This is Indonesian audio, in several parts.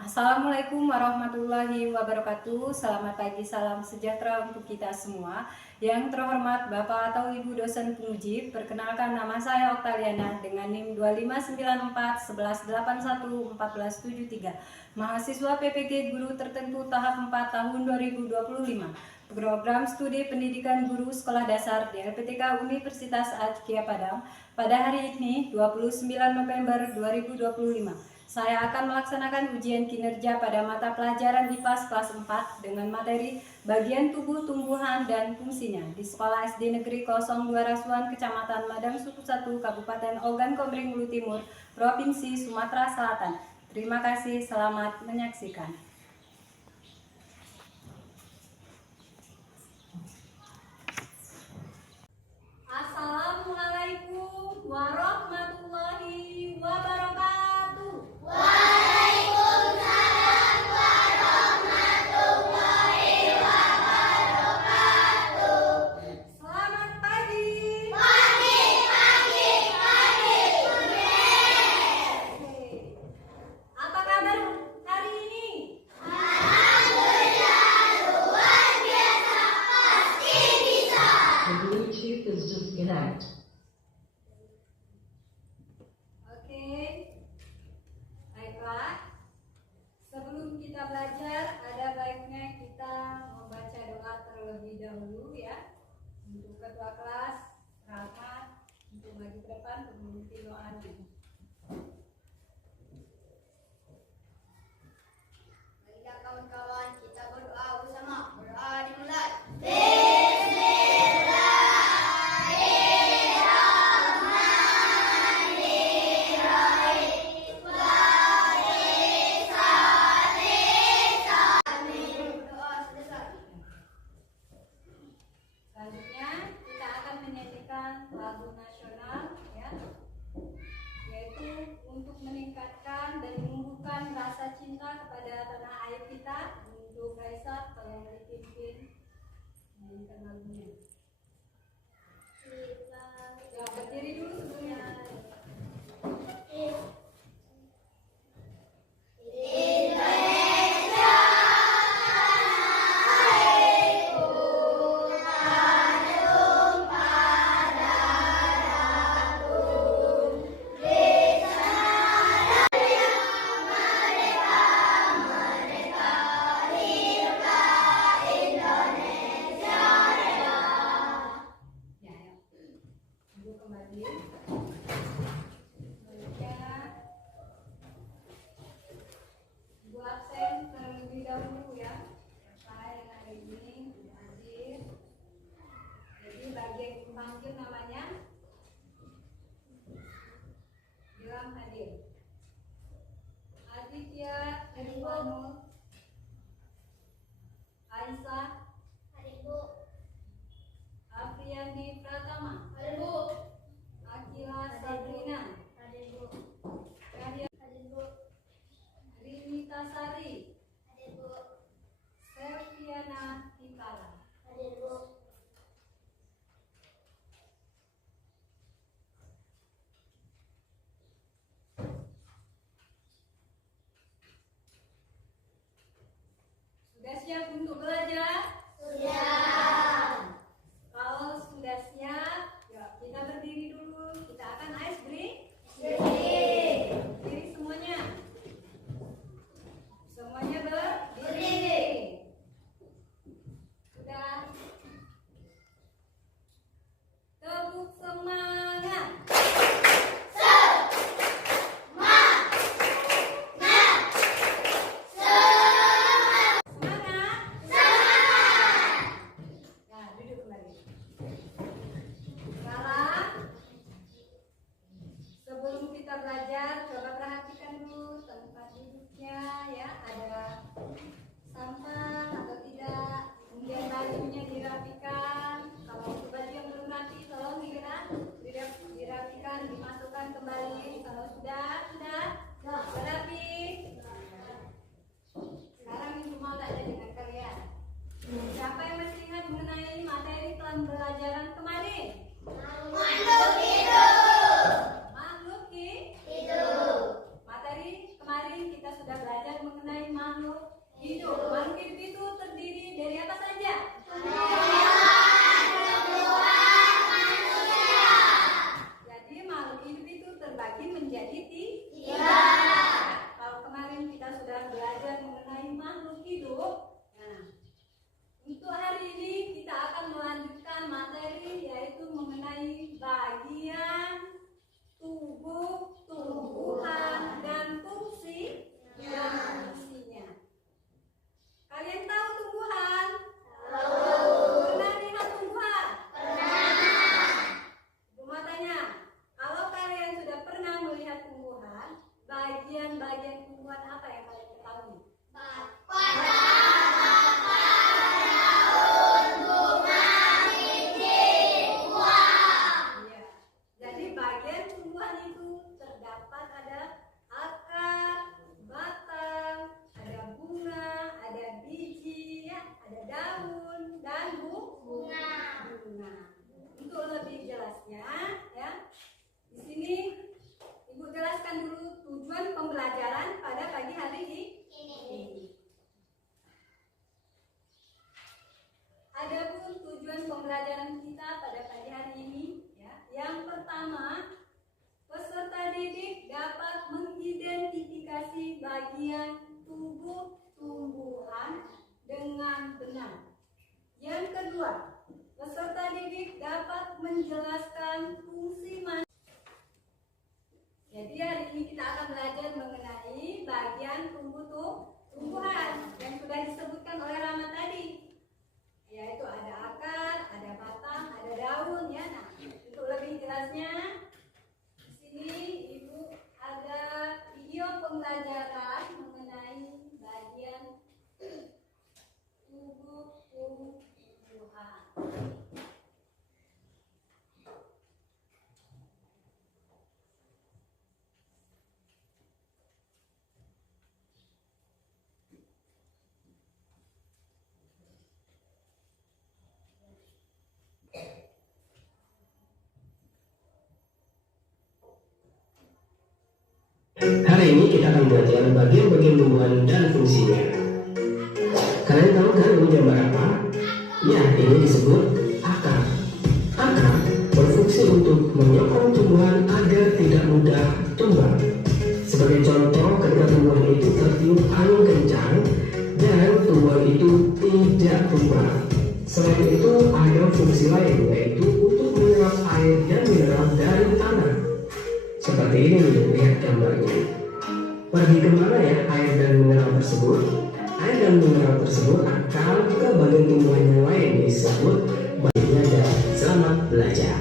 Assalamualaikum warahmatullahi wabarakatuh. Selamat pagi, salam sejahtera untuk kita semua. Yang terhormat Bapak atau Ibu dosen penguji, perkenalkan nama saya Oktaliana dengan NIM 259411811473, mahasiswa PPG Guru Tertentu tahap 4 tahun 2025. Program Studi Pendidikan Guru Sekolah Dasar di LPTK Universitas Ajkia Padang pada hari ini 29 November 2025. Saya akan melaksanakan ujian kinerja pada mata pelajaran IPAS kelas 4 dengan materi bagian tubuh, tumbuhan, dan fungsinya di Sekolah SD Negeri 02 Rasuan, Kecamatan Madang Suku 1, Kabupaten Ogan Komering Ulu Timur, Provinsi Sumatera Selatan. Terima kasih, selamat menyaksikan. Assalamualaikum warahmatullahi wabarakatuh. Waalaikumsalam warahmatullahi wabarakatuh. Selamat pagi. Pagi. Apa kabar hari ini? Alhamdulillah, luar biasa, pasti bisa. The Bluetooth is disconnected. Oke. Baiklah. Sebelum kita belajar, ada baiknya kita membaca doa terlebih dahulu ya. Untuk ketua kelas, rahmat, untuk maju ke depan untuk memimpin doa ini. Baiklah kawan-kawan, kita berdoa bersama. Berdoa dimulai. Selanjutnya kita akan menyanyikan lagu nasional ya, yaitu untuk meningkatkan dan menumbuhkan rasa cinta kepada tanah air kita. Untuk Raisa tolong dipimpin menyanyikan lagunya. Ya, berdiri dulu sebelumnya. Ya, ya. Ibu kembali. Selanjutnya, Ibu absen terlebih dahulu ya. Saya yang hari ini tidak hadir. Jadi bagi yang dipanggil namanya bilang hadir. Aditya Irwanul, Aisyah, Afriandi Pratama, Akila Sabrina, Yahya Rinita Sari, Selviana Tikala. Sudah siap untuk belajar? Kalau sudah siap, ya kita berdiri dulu. Kita akan ice break. Berdiri semuanya. Semuanya berdiri. Sudah. Tepuk semangat. Semangat. bagian tubuh tumbuhan dengan benar. Yang kedua, peserta didik dapat menjelaskan fungsi manusia. Jadi hari ini kita akan belajar mengenai bagian tumbuhan yang sudah disebutkan oleh Rama tadi, yaitu ada akar, ada batang, ada daun ya. Nah, untuk lebih jelasnya di sini Ibu ada video pembelajaran mengenai bagian tubuh tumbuhan. Hari ini kita akan belajar bagian-bagian tumbuhan dan fungsinya. Kalian tahu kan ini gambar apa? Ya, ini disebut akar. Akar berfungsi untuk menyokong tumbuhan agar tidak mudah tumbang. Sebagai contoh, ketika tumbuhan itu tertiup angin kencang dan tumbuhan itu tidak tumbang. Selain itu, ada fungsi lain, yaitu untuk menyerap air dan mineral dari tanah. Seperti ini nih, lihat gambarnya. Pergi kemana ya air dan mineral tersebut? Air dan mineral tersebut akan ke bagian tumbuhan yang lain disebut bagian daun. Selamat belajar.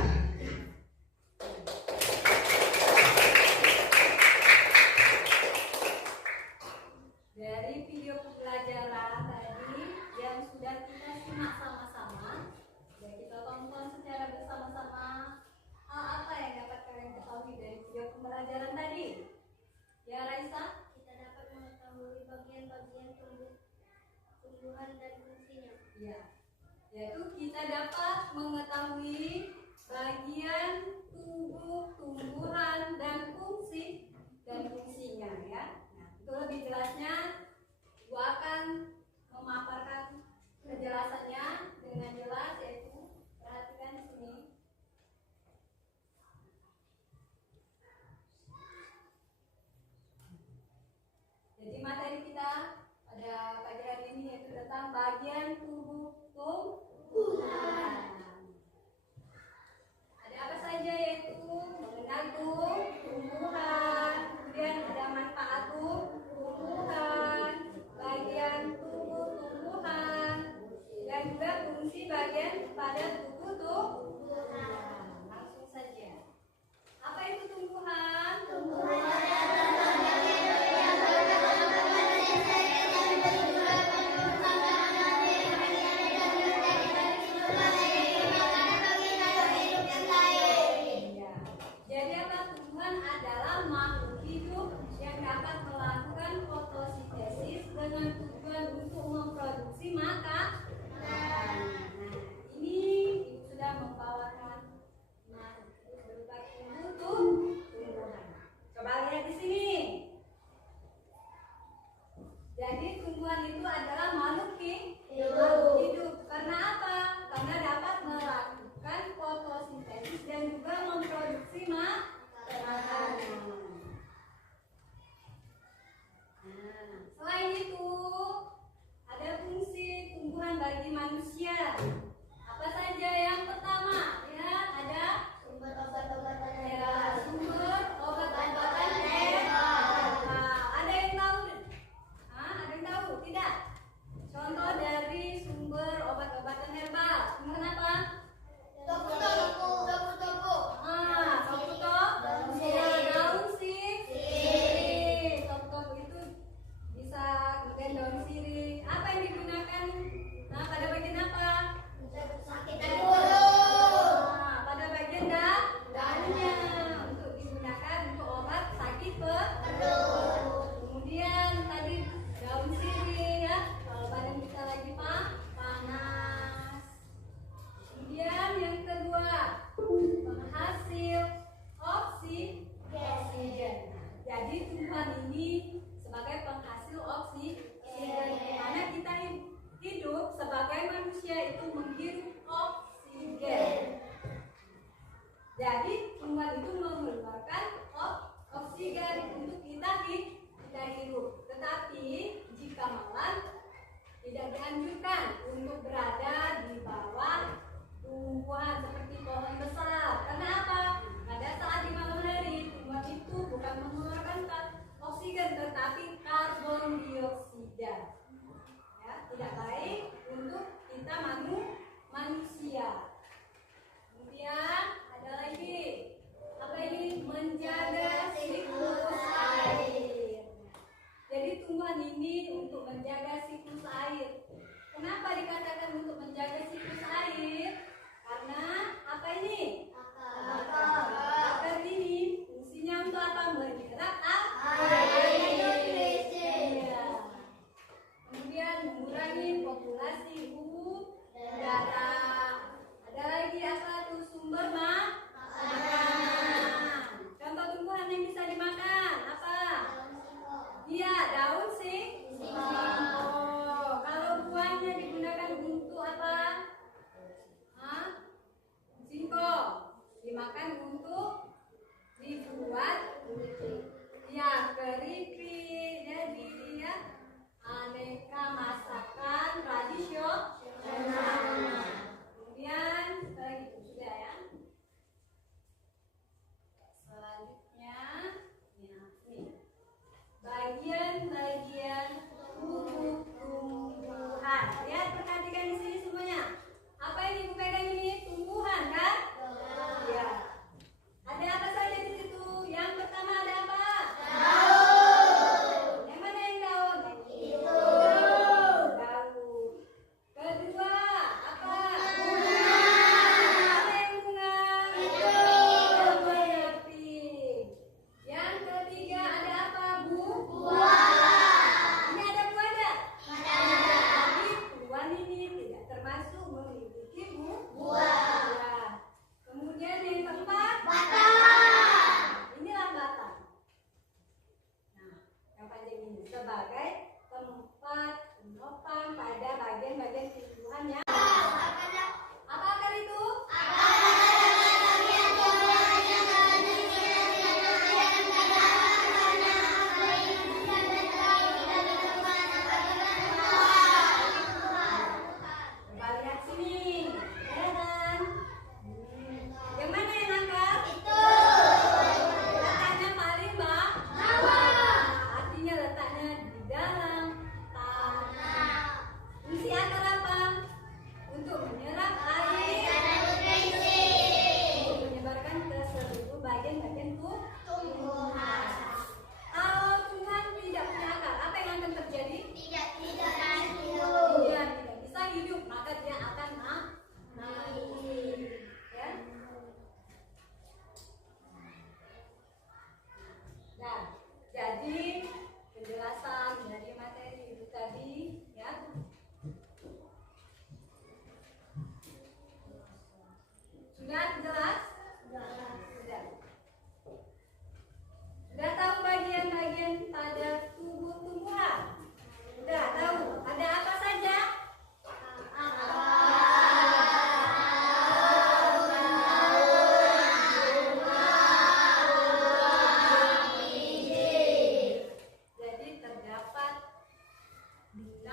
Dari video pembelajaran tadi yang sudah kita simak sama-sama, ya kita tonton secara bersama-sama, hal apa yang dapat kalian ketahui dari video pembelajaran tadi? Ya Raisa? Kita dapat mengetahui bagian-bagian tumbuhan dan fungsinya. Ya, yaitu kita dapat mengetahui bagian tubuh tumbuhan dan fungsinya ya. Nah, untuk lebih jelasnya, Ibu akan memaparkan penjelasannya dengan jelas, yaitu perhatikan di sini. Jadi materi kita pada pagi hari ini yaitu tentang bagian tubuh tumbuhan. Ada apa saja, yaitu mengenal tumbuhan, kemudian ada manfaat tumbuhan, bagian tubuh tumbuhan, dan juga fungsi bagian pada tubuh tumbuhan. Langsung saja. Apa itu tumbuhan? Jadi apa? Tumbuhan adalah makhluk hidup yang dapat melakukan fotosintesis dengan tujuan untuk memproduksi makanan. Nah, ini Ibu sudah membawakan berupa tumbuhan. Coba lihat di sini. Jadi tumbuhan itu adalah makhluk hidup. Karena apa? Karena dapat melakukan fotosintesis dan juga memproduksi makanan. Nah, selain itu ada fungsi tumbuhan bagi manusia. Apa saja? Yang pertama, ya ada Sumber obat-obatan ya, sumber obat-obatan herbal. Ada yang tahu? Ada yang tahu? Tidak? Contoh dari sumber ini untuk menjaga siklus air. Kenapa dikatakan untuk menjaga siklus air? Karena apa ini? Akar ini fungsinya untuk apa? Menyerap air. Iya. Kemudian mengurangi populasi udara. Ada lagi apa tuh sumber makanan. Contoh tumbuhan yang bisa dimakan apa? Iya, daun singkong. Kalau buahnya digunakan untuk apa? Singkong dimakan untuk dibuat ya keripik, jadi ya aneka masakan tradisional. Kemudian itu sudah ya. Selanjutnya ya, nih bagian-bagian tubuh tumbuhan. Lihat perhatikan di sini semuanya. Apa yang ibu pegang ini? Tumbuhan kan? Ya. Ada apa saja di situ? Yang pertama ada apa? Daun. Yang mana yang daun? Itu. Daun. Kedua apa? Bunga. Mana yang bunga? Itu. Menepi. Yang ketiga ada apa, Bu? Buah. Ini ada buah enggak? Ada. Tapi buah ini tidak termasuk memiliki buah. Ya. Kemudian yang keempat, batang. Inilah batang. Nah, yang panjang ini sebagai tempat penopang pada bagian-bagian tumbuhan yang apa akar itu? Coba lihat sini, ya kan? Yang mana yang akar? Itu. Letaknya paling bawah. Artinya letaknya di dalam tanah. Fungsi akar apa? Untuk menyerap air. Untuk menyebarkan ke seluruh bagian-bagian tumbuhan. Kalau tumbuhan tidak punya akar, apa yang akan terjadi? Dia tidak bisa hidup, maka dia akan mati. Ya. Nah, jadi penjelasan dari materi itu tadi, ya. Sudah jelas? Sudah. Sudah tahu bagian-bagian pada tubuh tumbuhan? Sudah tahu. Ada apa saja? Jadi terdapat 6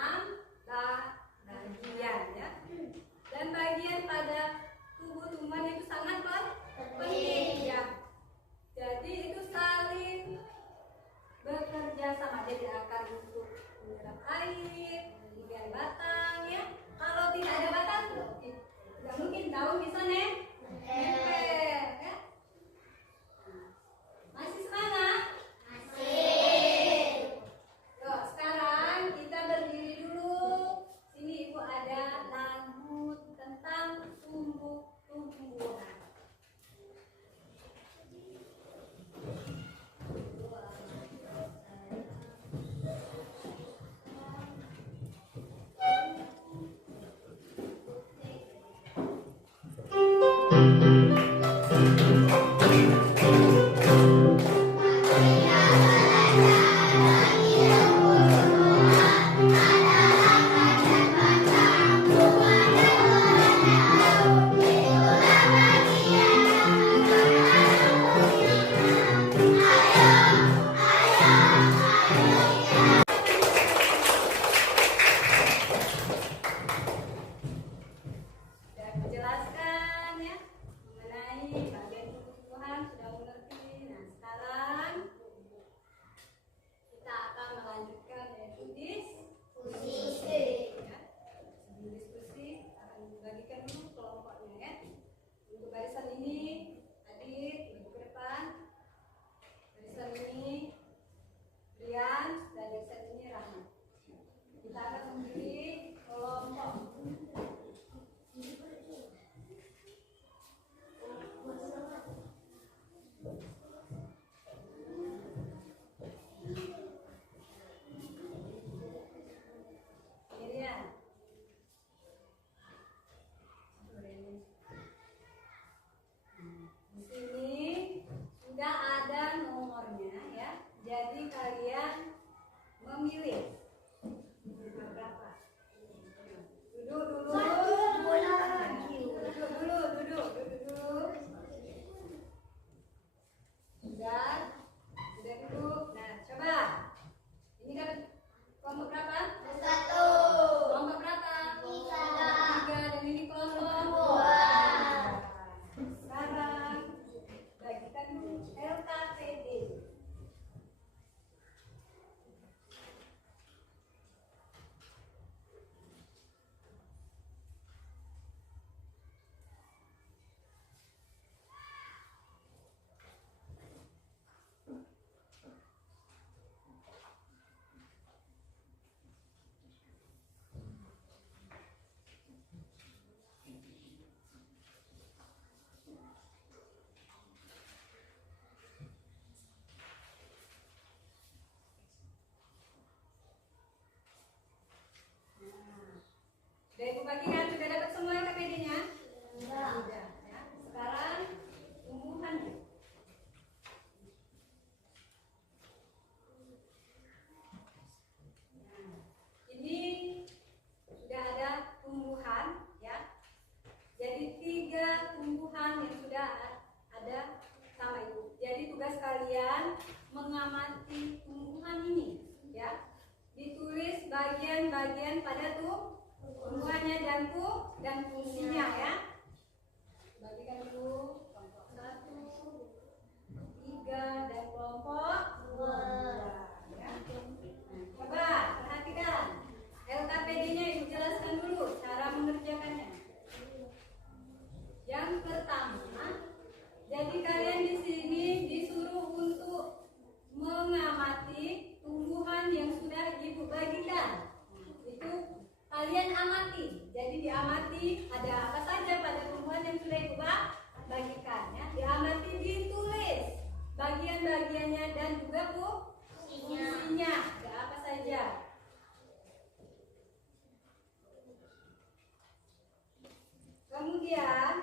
bagian ya. Dan bagian pada tubuh tumbuhan itu sangat penting ya. Jadi itu saling bekerja sama. Jadi akar untuk menyerap air, kemudian batang ya. Kalau tidak ada batang, tidak mungkin daun bisa nempel ya. Masih semangat? Loh, sekarang kita berdiri dulu. Sini ibu ada lagu tentang tumbuh-tumbuhan. tulis. Berapa? Duduk dulu. bola lagi. Duduk dulu. Sudah duduk. Nah, coba. Ini kan kelompok berapa? 1, Kelompok berapa? 3. Dan ini kelompok 2. Sekarang bagikan dulu LKPD. Sudah Ibu bagikan, sudah dapat semua LKPD-nya? Sudah. Ya. Sekarang tumbuhannya. Nah, ini sudah ada tumbuhan, ya. Jadi 3 tumbuhan yang sudah ada sama Ibu. Jadi tugas kalian mengamati tumbuhan ini, ya. Ditulis bagian-bagian pada tumbuhannya dan fungsinya, ya. Bagikan dulu kelompok 1, 3 dan kelompok 2. Ya. Nah, coba perhatikan LKPD-nya Ibu jelaskan dulu cara mengerjakannya. Yang pertama, jadi kalian di sini disuruh untuk mengamati tumbuhan yang sudah Ibu bagikan. Itu kalian amati. Jadi diamati ada apa saja pada tumbuhan yang sudah Ibu bagikan, ya. Diamati, ditulis bagian-bagiannya dan juga fungsinya. Ada apa saja. Kemudian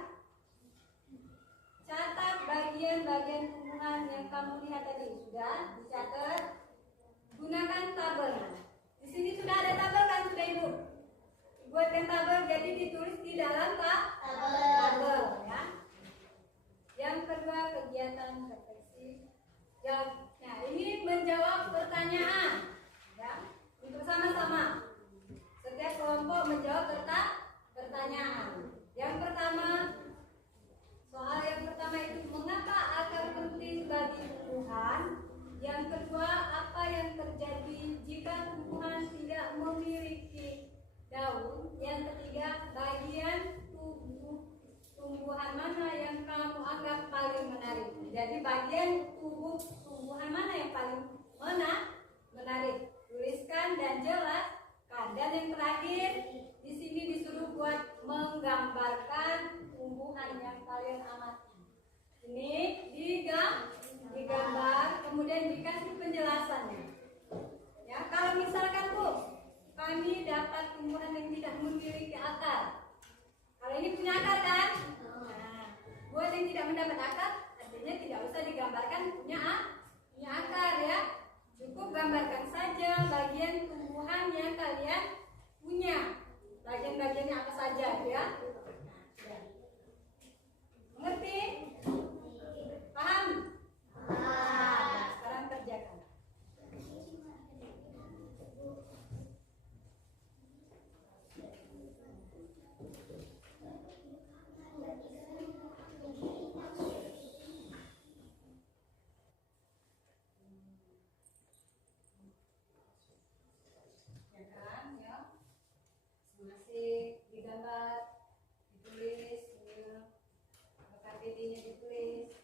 catat bagian-bagian tumbuhan yang kamu lihat tadi. Sudah dicatat. Gunakan tabel. Di sini sudah ada tabel kan, sudah Ibu? Buatkan tabel, jadi ditulis di dalam tabel, ya. Yang kedua, kegiatan refleksi. Nah, ini menjawab pertanyaan, ya. Untuk sama-sama. Setiap kelompok menjawab pertanyaan. Yang pertama, soal yang pertama itu mengapa akar penting bagi tumbuhan? Yang kedua, apa yang terjadi jika tumbuhan tidak memiliki daun? Yang ketiga, bagian tumbuhan mana yang kamu anggap paling menarik? Jadi bagian tubuh tumbuhan mana yang paling menarik? Tuliskan dan jelaskan. Dan yang terakhir, di sini disuruh buat menggambarkan tumbuhan yang kalian amati. Ini digambar, kemudian dikasih penjelasannya. Ya, kalau misalkan Bu, kami dapat tumbuhan yang tidak memiliki akar. Kalau ini punya akar kan? Nah, buat yang tidak mendapat akar, artinya tidak usah digambarkan punya akar, ya. Cukup gambarkan saja bagian tumbuhan yang kalian punya. Bagian-bagiannya apa saja, ya. Mengerti? Paham? Sekarang kerjakan. Ya kan, ya. Masih digambar, ditulis, ya. KPD-nya ditulis.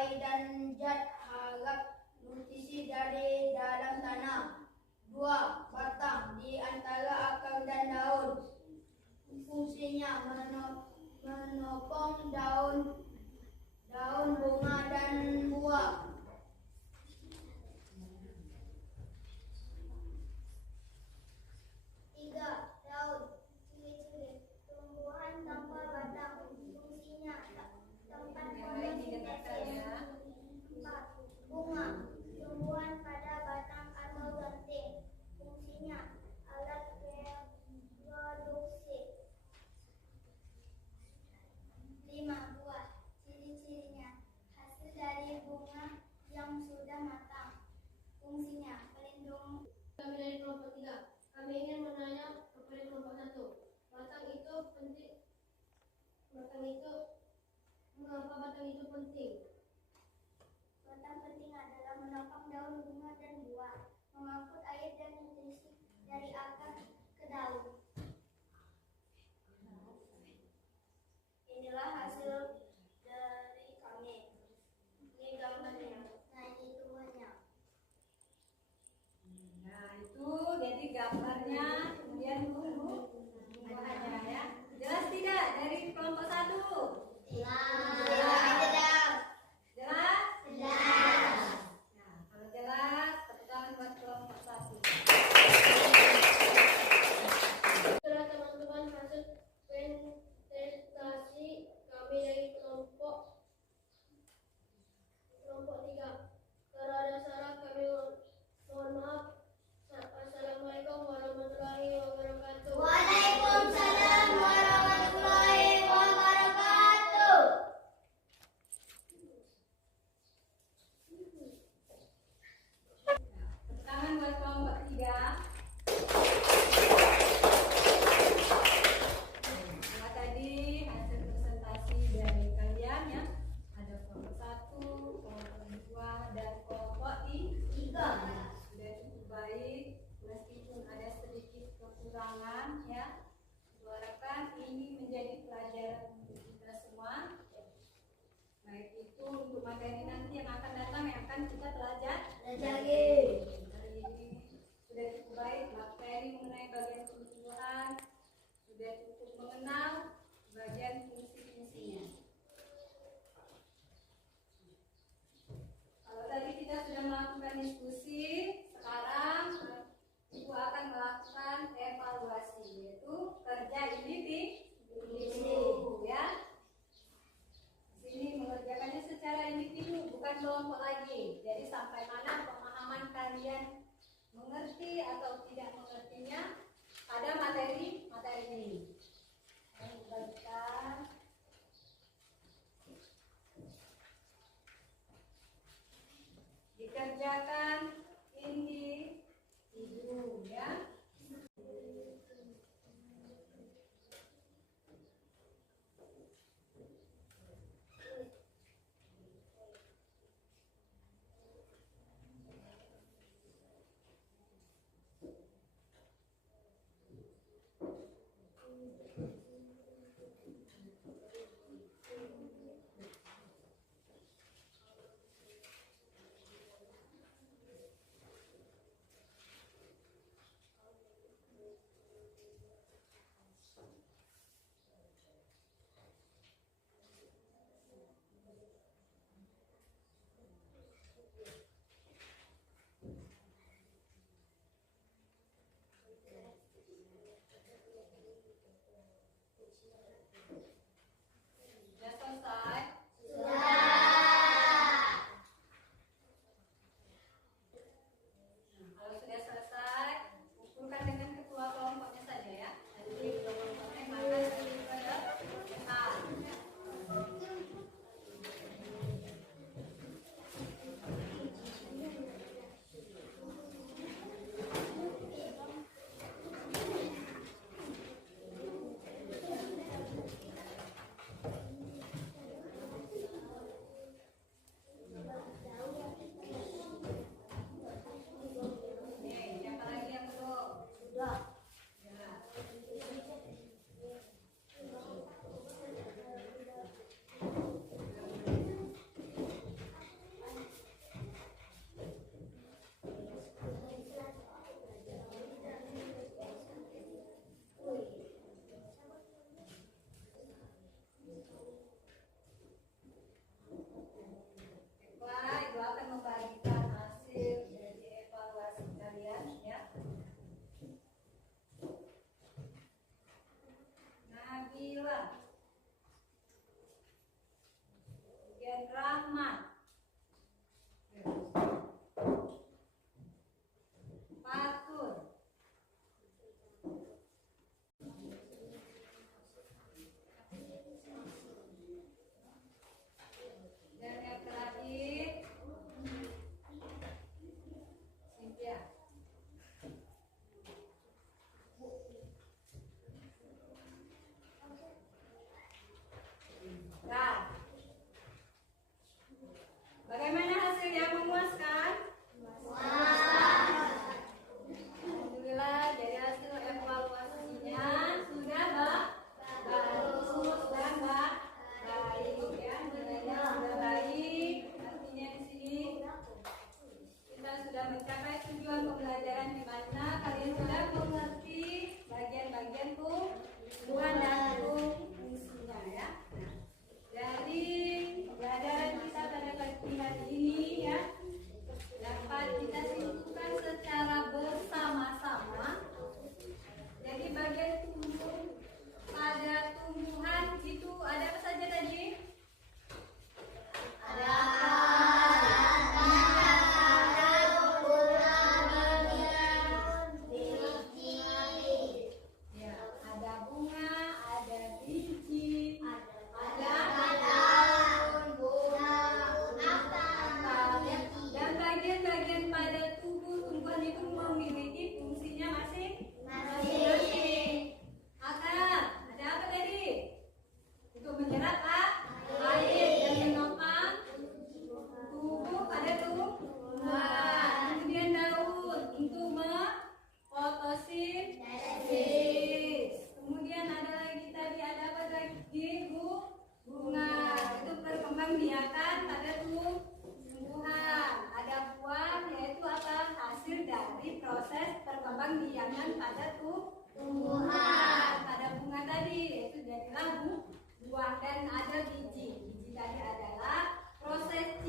Rai dan Jad harap nutrisi dari dalam tanah. 2. Batang di antara akar dan daun. Fungsinya menopang daun bunga dan buah. 3. Daun. Ciri-ciri tumbuhan tanpa batang. Fungsinya tempat fotosintesis. 4. Bunga. Tumbuhan pada batang atau ranting. Fungsinya alat reproduksi. 5. Buah. Ciri-cirinya hasil dari bunga yang sudah matang. Fungsinya pelindung. Kami dari kelompok 3. Kami ingin menanya kepada kelompok 1. Mengapa batang itu penting? Batang penting adalah menopang daun, bunga, dan buah, mengangkut air dan nutrisi dari akar ke daun. Inilah hasil dari kami. Ini gambarnya. Nah, ini tumbuhannya. Nah, itu jadi gambarnya, kemudian tumbuhannya ya. Jelas tidak dari kelompok 1? Jelas. Jelas? Jelas. Nah, kalau jelas, tepuk tangan buat kelompok 1. Itulah teman-teman hasil presentasi kami dari kelompok 3. Kalau ada salah kami mohon maaf. Assalamualaikum warahmatullahi wabarakatuh. Waalaikumsalam warahmatullahi wabarakatuh. Tepuk tangan buat kelompok 3. Nah, tadi hasil presentasi dari kalian ya. Ada kelompok 1, kelompok 2, dan kelompok 3. Sudah cukup baik, meskipun ada sedikit kekurangan ya. Diharapkan ini menjadi pelajaran untuk kita semua. Baik itu untuk materi nanti yang akan datang yang akan kita pelajari. Hari ini sudah cukup baik materi mengenai bagian tumbuhan, sudah cukup mengenal bagian fungsi-fungsinya. Kalau tadi kita sudah melakukan diskusi, sekarang Ibu akan melakukan evaluasi, yaitu kerja individu ya. Sini mengerjakannya secara individu, bukan kelompok lagi. Jadi sampai mana pemahaman kalian mengerti atau tidak mengertinya pada materi ini. Yang dibagikan. Dikerjakan individu ya.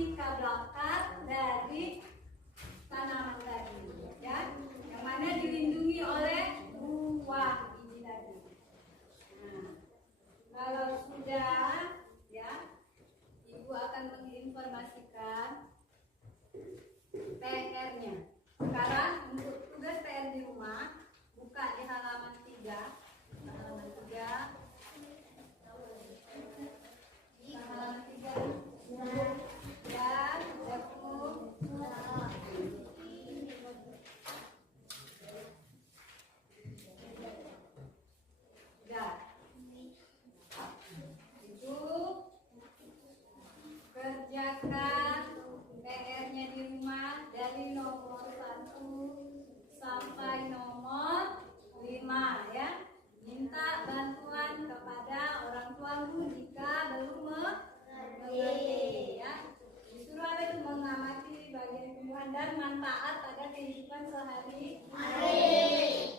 cikal bakal dari tanaman tadi, ya, yang mana dilindungi oleh buah biji tadi. Nah, kalau sudah, ya, Ibu akan menginformasikan PR-nya. Sekarang untuk tugas PR di rumah, buka di halaman 3. Halaman 3. Halaman 3. Ya, sudah cukup. Ya. Itu kerjakan PR-nya di rumah dari nomor 1 sampai nomor 5 ya. Minta bantuan kepada orang tuamu jika belum mengerti ya. Disuruh apa itu mengamati bagian tumbuhan dan manfaat pada kehidupan sehari-hari.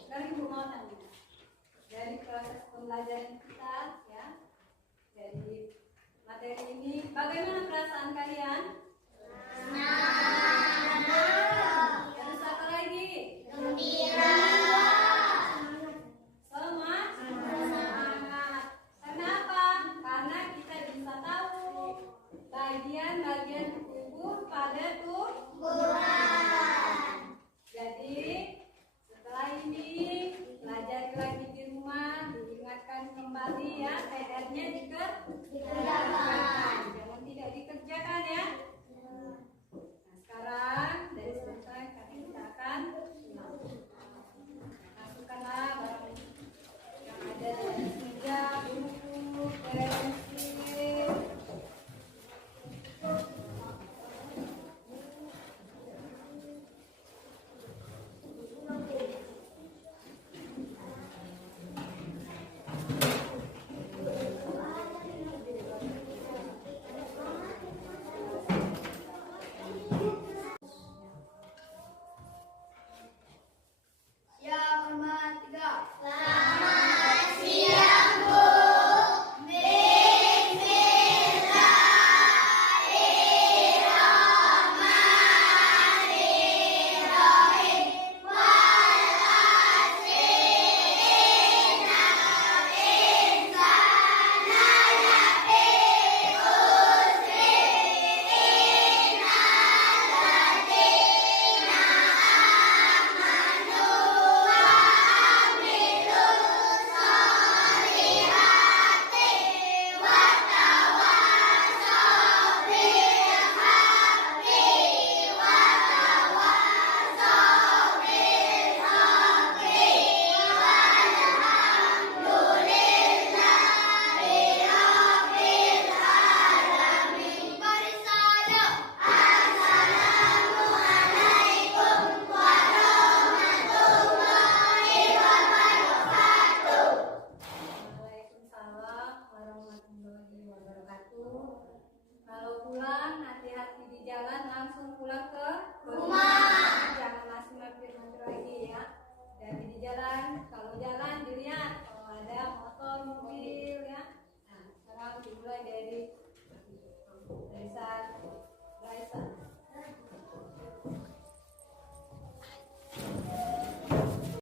Dari Bu mau tanya. Dari proses pembelajaran kita ya. Dari materi ini bagaimana perasaan kalian? Terus apa lagi? Semangat. Kenapa? Karena kita bisa tahu bagian-bagian tubuh pada tumbuhan. Jadi setelah ini pelajari lagi di rumah, diingatkan kembali ya PR-nya dikerjakan. Jangan tidak dikerjakan ya. Nah, sekarang dari selesai kita akan masukkanlah barang yang ada di meja, buku, pensil. Siap, hormat 3. Waalaikumsalam warahmatullahi wabarakatuh. Kalau pulang hati-hati di jalan, langsung pulang ke